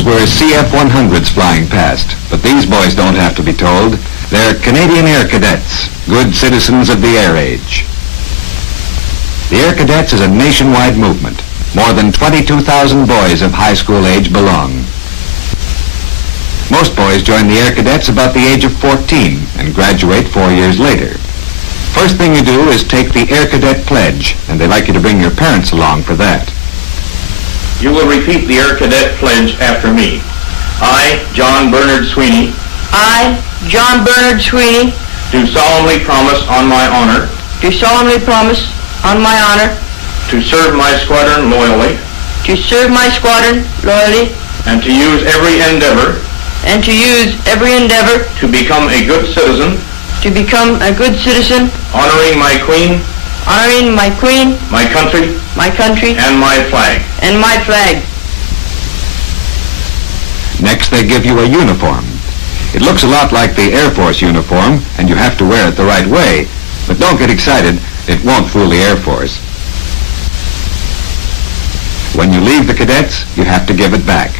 those were CF-100s flying past, but these boys don't have to be told. They're Canadian Air Cadets, good citizens of the air age. The Air Cadets is a nationwide movement. More than 22,000 boys of high school age belong. Most boys join the Air Cadets about the age of 14 and graduate 4 years later. First thing you do is take the Air Cadet Pledge, and they like you to bring your parents along for that. You will repeat the Air Cadet Pledge after me. I, John Bernard Sweeney. I, John Bernard Sweeney. Do solemnly promise on my honor. Do solemnly promise on my honor. To serve my squadron loyally. To serve my squadron loyally. And to use every endeavor. And to use every endeavor. To become a good citizen. To become a good citizen. Honoring my Queen. Honoring my Queen. My country. My country. And my flag. And my flag. Next, they give you a uniform. It looks a lot like the Air Force uniform, and you have to wear it the right way. But don't get excited. It won't fool the Air Force. When you leave the cadets, you have to give it back.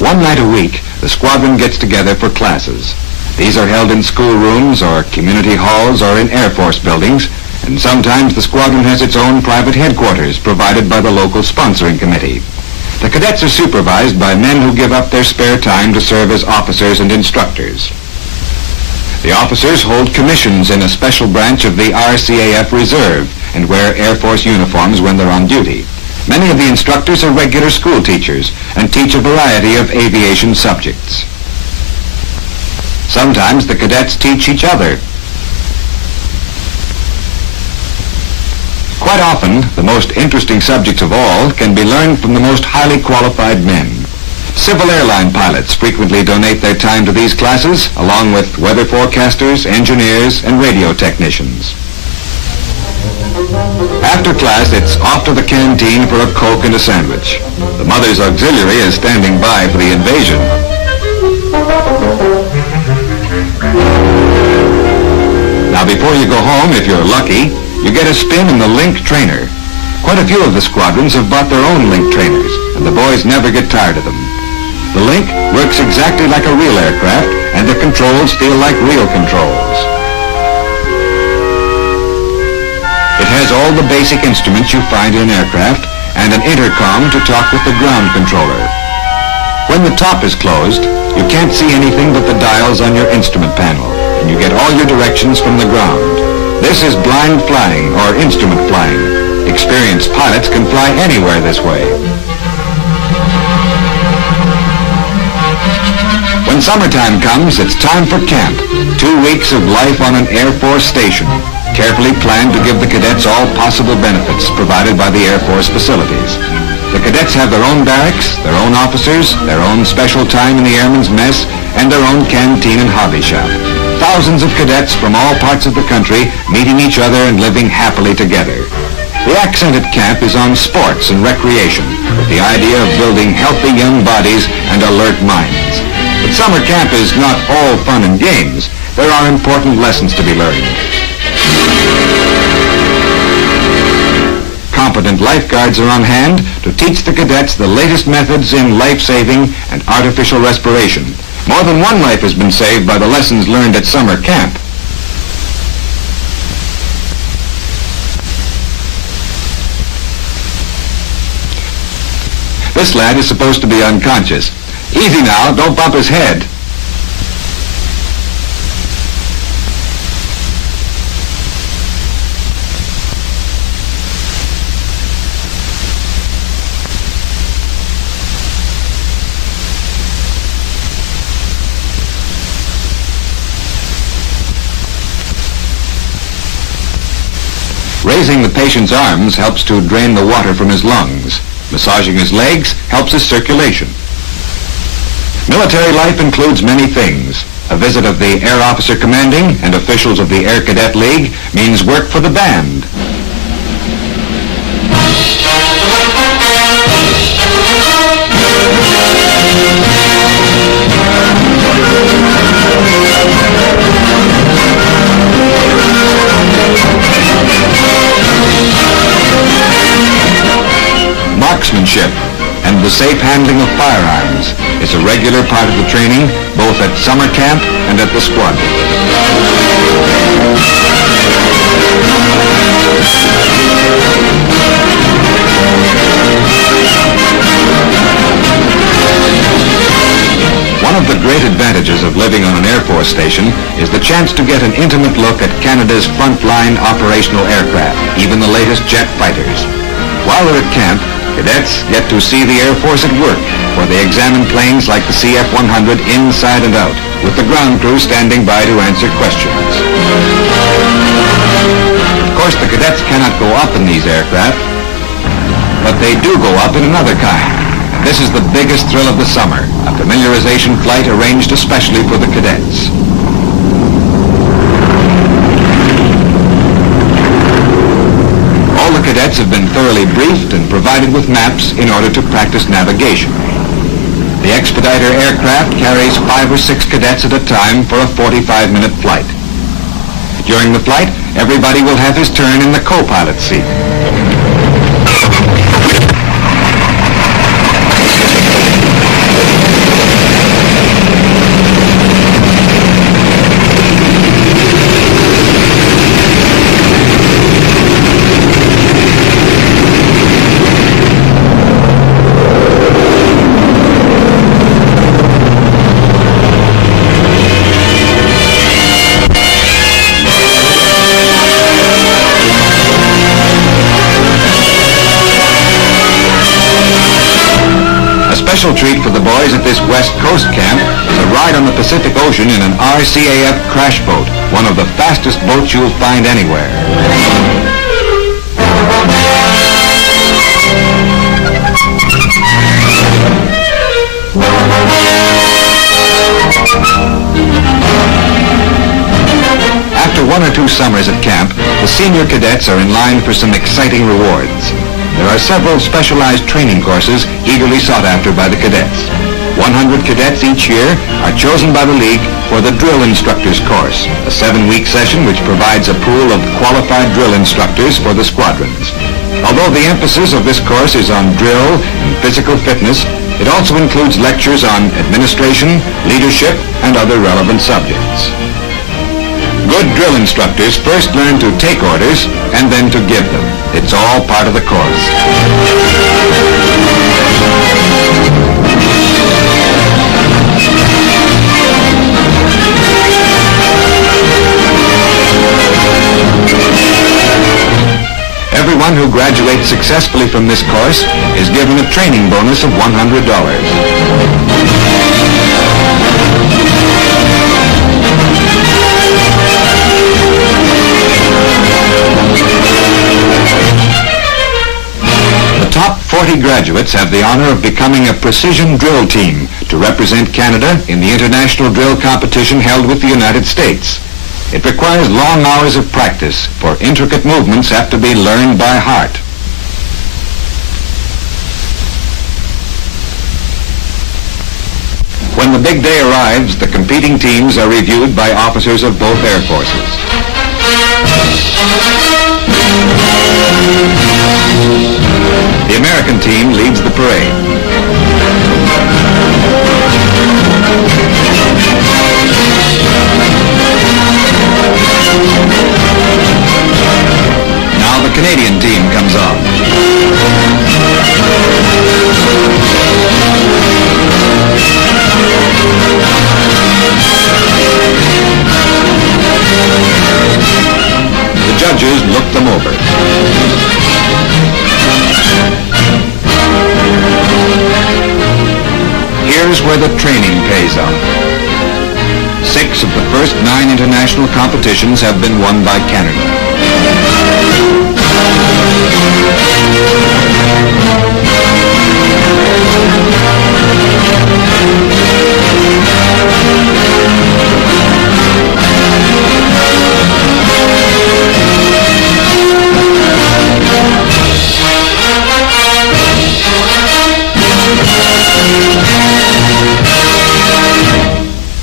One night a week, the squadron gets together for classes. These are held in schoolrooms or community halls or in Air Force buildings, and sometimes the squadron has its own private headquarters provided by the local sponsoring committee. The cadets are supervised by men who give up their spare time to serve as officers and instructors. The officers hold commissions in a special branch of the RCAF Reserve and wear Air Force uniforms when they're on duty. Many of the instructors are regular school teachers and teach a variety of aviation subjects. Sometimes the cadets teach each other. Quite often, the most interesting subjects of all can be learned from the most highly qualified men. Civil airline pilots frequently donate their time to these classes, along with weather forecasters, engineers, and radio technicians. After class, it's off to the canteen for a Coke and a sandwich. The Mother's Auxiliary is standing by for the invasion. Now, before you go home, if you're lucky, you get a spin in the Link trainer. Quite a few of the squadrons have bought their own Link trainers, and the boys never get tired of them. The Link works exactly like a real aircraft, and the controls feel like real controls. It has all the basic instruments you find in an aircraft, and an intercom to talk with the ground controller. When the top is closed, you can't see anything but the dials on your instrument panel, and you get all your directions from the ground. This is blind flying, or instrument flying. Experienced pilots can fly anywhere this way. When summertime comes, it's time for camp. 2 weeks of life on an Air Force station, carefully planned to give the cadets all possible benefits provided by the Air Force facilities. The cadets have their own barracks, their own officers, their own special time in the airmen's mess, and their own canteen and hobby shop. Thousands of cadets from all parts of the country meeting each other and living happily together. The accent at camp is on sports and recreation, with the idea of building healthy young bodies and alert minds. But summer camp is not all fun and games. There are important lessons to be learned. Competent lifeguards are on hand to teach the cadets the latest methods in life-saving and artificial respiration. More than one life has been saved by the lessons learned at summer camp. This lad is supposed to be unconscious. Easy now, don't bump his head. Raising the patient's arms helps to drain the water from his lungs. Massaging his legs helps his circulation. Military life includes many things. A visit of the Air Officer Commanding and officials of the Air Cadet League means work for the band. marksmanship, and the safe handling of firearms is a regular part of the training both at summer camp and at the squadron. One of the great advantages of living on an Air Force station is the chance to get an intimate look at Canada's frontline operational aircraft, even the latest jet fighters. While they're at camp, cadets get to see the Air Force at work, where they examine planes like the CF-100 inside and out, with the ground crew standing by to answer questions. Of course, the cadets cannot go up in these aircraft, but they do go up in another kind. This is the biggest thrill of the summer, a familiarization flight arranged especially for the cadets. All the cadets have been thoroughly briefed and provided with maps in order to practice navigation. The Expediter aircraft carries 5 or 6 cadets at a time for a 45-minute flight. During the flight, everybody will have his turn in the co-pilot seat. A special treat for the boys at this West Coast camp is a ride on the Pacific Ocean in an RCAF crash boat, one of the fastest boats you'll find anywhere. After 1 or 2 summers at camp, the senior cadets are in line for some exciting rewards. There are several specialized training courses eagerly sought after by the cadets. 100 cadets each year are chosen by the League for the Drill Instructors course, a 7-week session which provides a pool of qualified drill instructors for the squadrons. Although the emphasis of this course is on drill and physical fitness, it also includes lectures on administration, leadership, and other relevant subjects. Good drill instructors first learn to take orders and then to give them. It's all part of the course. Everyone who graduates successfully from this course is given a training bonus of $100. Top 40 graduates have the honor of becoming a precision drill team to represent Canada in the international drill competition held with the United States. It requires long hours of practice, for intricate movements have to be learned by heart. When the big day arrives, the competing teams are reviewed by officers of both air forces. The American team leads the parade. Now the Canadian team comes on. The judges look them over. Here's where the training pays off. 6 of the first 9 international competitions have been won by Canada.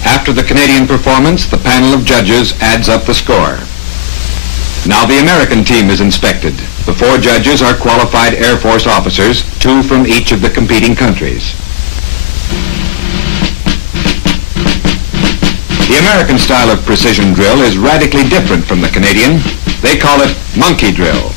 After the Canadian performance, the panel of judges adds up the score. Now the American team is inspected. The 4 judges are qualified Air Force officers, 2 from each of the competing countries. The American style of precision drill is radically different from the Canadian. They call it monkey drill.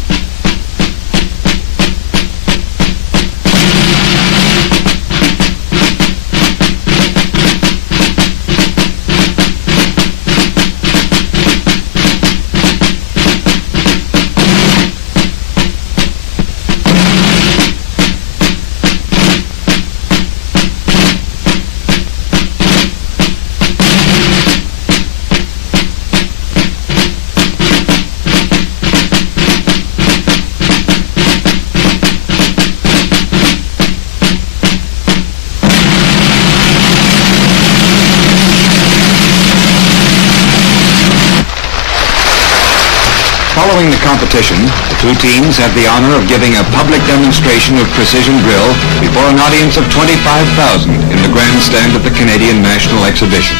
Following the competition, the 2 teams have the honor of giving a public demonstration of precision drill before an audience of 25,000 in the grandstand of the Canadian National Exhibition.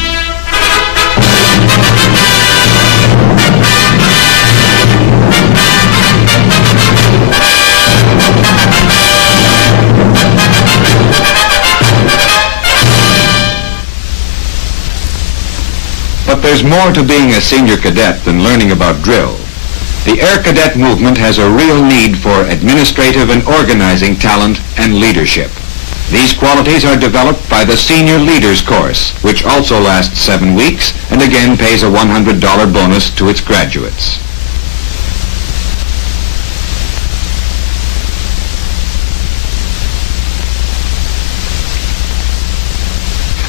But there's more to being a senior cadet than learning about drill. The Air Cadet movement has a real need for administrative and organizing talent and leadership. These qualities are developed by the Senior Leaders course, which also lasts 7 weeks and again pays a $100 bonus to its graduates.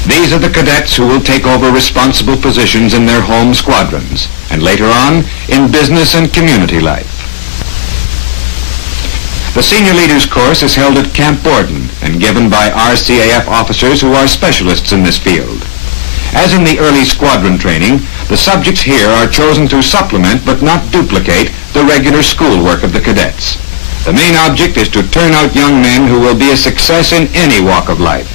These are the cadets who will take over responsible positions in their home squadrons, and later on, in business and community life. The Senior Leaders course is held at Camp Borden and given by RCAF officers who are specialists in this field. As in the early squadron training, the subjects here are chosen to supplement but not duplicate the regular schoolwork of the cadets. The main object is to turn out young men who will be a success in any walk of life.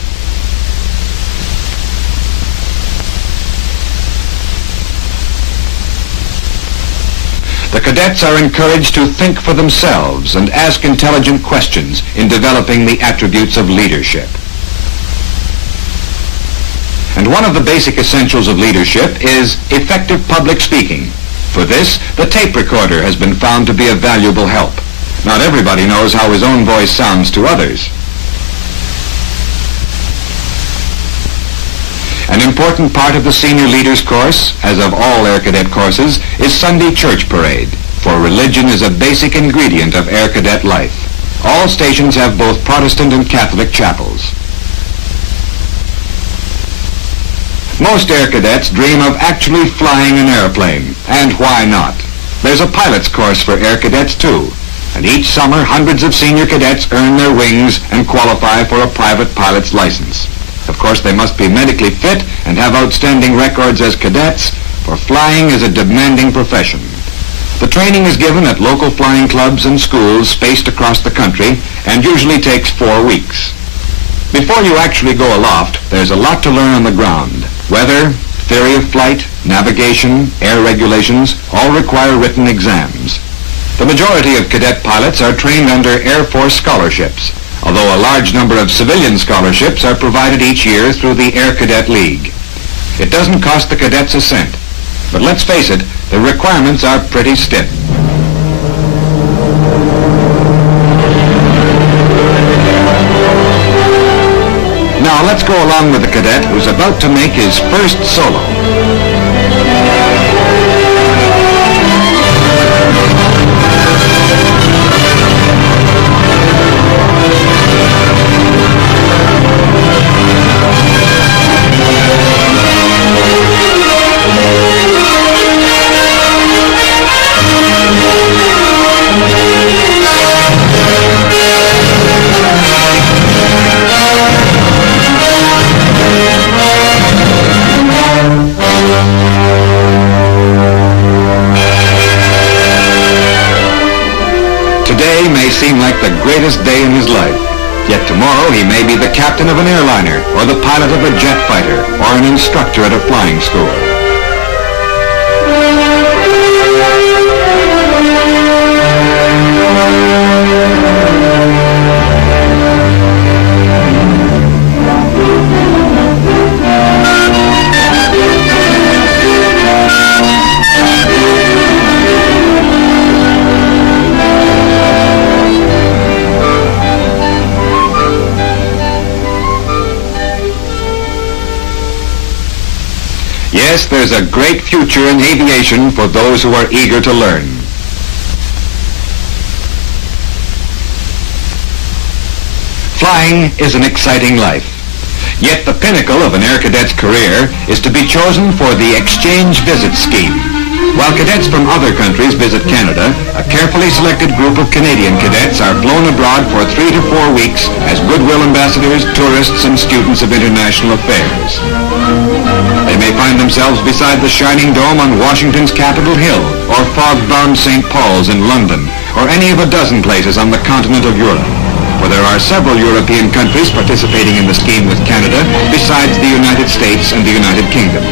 The cadets are encouraged to think for themselves and ask intelligent questions in developing the attributes of leadership. And one of the basic essentials of leadership is effective public speaking. For this, the tape recorder has been found to be a valuable help. Not everybody knows how his own voice sounds to others. An important part of the Senior Leaders course, as of all Air Cadet courses, is Sunday church parade, for religion is a basic ingredient of Air Cadet life. All stations have both Protestant and Catholic chapels. Most Air Cadets dream of actually flying an airplane, and why not? There's a pilot's course for Air Cadets too, and each summer hundreds of senior cadets earn their wings and qualify for a private pilot's license. Of course, they must be medically fit and have outstanding records as cadets, for flying is a demanding profession. The training is given at local flying clubs and schools spaced across the country and usually takes 4 weeks. Before you actually go aloft, there's a lot to learn on the ground. Weather, theory of flight, navigation, air regulations all require written exams. The majority of cadet pilots are trained under Air Force scholarships, although a large number of civilian scholarships are provided each year through the Air Cadet League. It doesn't cost the cadets a cent, but let's face it, the requirements are pretty stiff. Now let's go along with the cadet who's about to make his first solo. Today may seem like the greatest day in his life, yet tomorrow he may be the captain of an airliner, or the pilot of a jet fighter, or an instructor at a flying school. Yes, there's a great future in aviation for those who are eager to learn. Flying is an exciting life. Yet the pinnacle of an Air Cadet's career is to be chosen for the exchange visit scheme. While cadets from other countries visit Canada, a carefully selected group of Canadian cadets are flown abroad for 3 to 4 weeks as goodwill ambassadors, tourists, and students of international affairs. They may find themselves beside the shining dome on Washington's Capitol Hill, or fog-bound St. Paul's in London, or any of a dozen places on the continent of Europe. For there are several European countries participating in the scheme with Canada, besides the United States and the United Kingdom.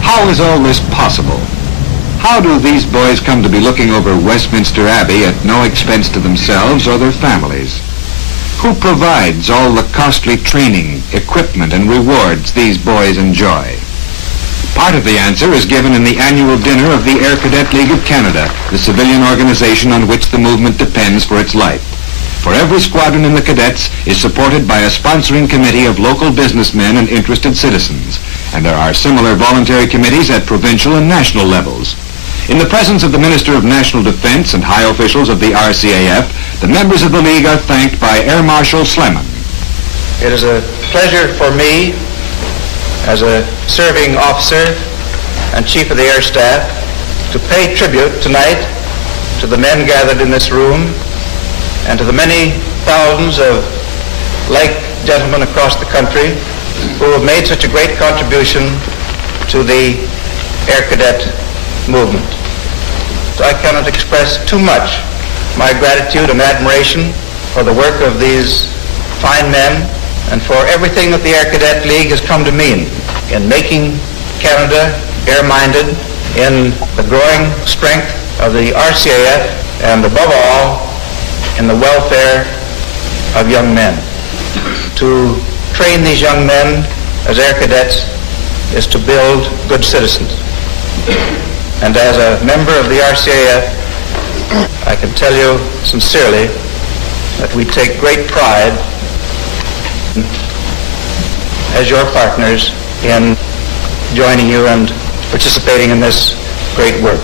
How is all this possible? How do these boys come to be looking over Westminster Abbey at no expense to themselves or their families? Who provides all the costly training, equipment, and rewards these boys enjoy? Part of the answer is given in the annual dinner of the Air Cadet League of Canada, the civilian organization on which the movement depends for its life. For every squadron in the cadets is supported by a sponsoring committee of local businessmen and interested citizens, and there are similar voluntary committees at provincial and national levels. In the presence of the Minister of National Defense and high officials of the RCAF, the members of the League are thanked by Air Marshal Sleman. It is a pleasure for me, as a serving officer and Chief of the Air Staff, to pay tribute tonight to the men gathered in this room and to the many thousands of like gentlemen across the country who have made such a great contribution to the Air Cadet movement. So I cannot express too much my gratitude and admiration for the work of these fine men and for everything that the Air Cadet League has come to mean in making Canada air-minded, in the growing strength of the RCAF, and above all, in the welfare of young men. To train these young men as Air Cadets is to build good citizens. And as a member of the RCAF, I can tell you sincerely that we take great pride as your partners in joining you and participating in this great work.